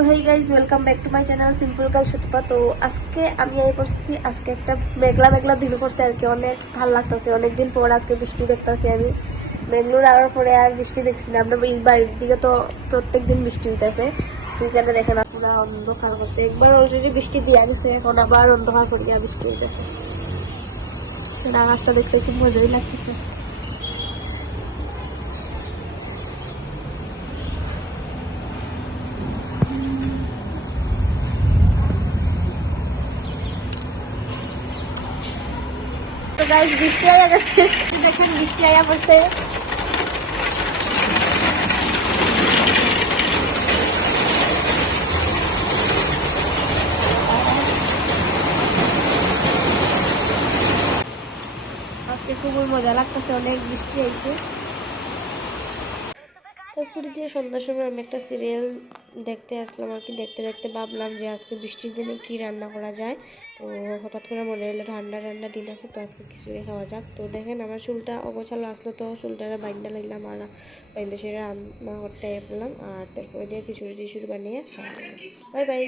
তো hey guys, welcome back to my channel simple girl Sutapa. তো আজকে আমি এই করছি, আজকে একটা মেঘলা মেঘলা দিন করছে আর কি, অনেক ভালো লাগতেছে। অনেকদিন পর আজকে বৃষ্টি দেখতেছি আমি। বেঙ্গলোর আওয়ার পরে আর বৃষ্টি দেখছি না। আমরা বাড়ির দিকে তো প্রত্যেক দিন বৃষ্টি হইতেছে, তো এখানে দেখেন পুরা অন্ধকার করছে। একবার অলরেডি বৃষ্টি দিয়ে গেছে, এখন আবার অন্ধকার করিয়া বৃষ্টি হইতেছে। আকাশটা দেখতে খুব মজাই লাগতেছে। তো গাইজ বৃষ্টি আয়া গেছে, দেখেন বৃষ্টি আয়া পড়ছে। আজকে খুবই মজা লাগতেছে, অনেক বৃষ্টি হয়েছে। তারপরে দিয়ে সন্ধ্যার সময় আমি একটা সিরিয়াল দেখতে আসলাম আর কি। দেখতে দেখতে ভাবলাম যে আজকে বৃষ্টির দিনে কি রান্না করা যায়। তো হঠাৎ করে মনে হলো ঠান্ডা ঠান্ডা দিন আছে, তো আজকে খিচুড়ি খাওয়া যাক। তো দেখেন আমার চুলটা অগোছালো আসলো, তো চুলটারে বাইন্দা লাগলাম আর বাইন্দা সেরে রান্না করতে পড়লাম। আর তারপরে দিয়ে খিচুড়ি টিচুড়ি বানিয়ে খাওয়া। Bye bye.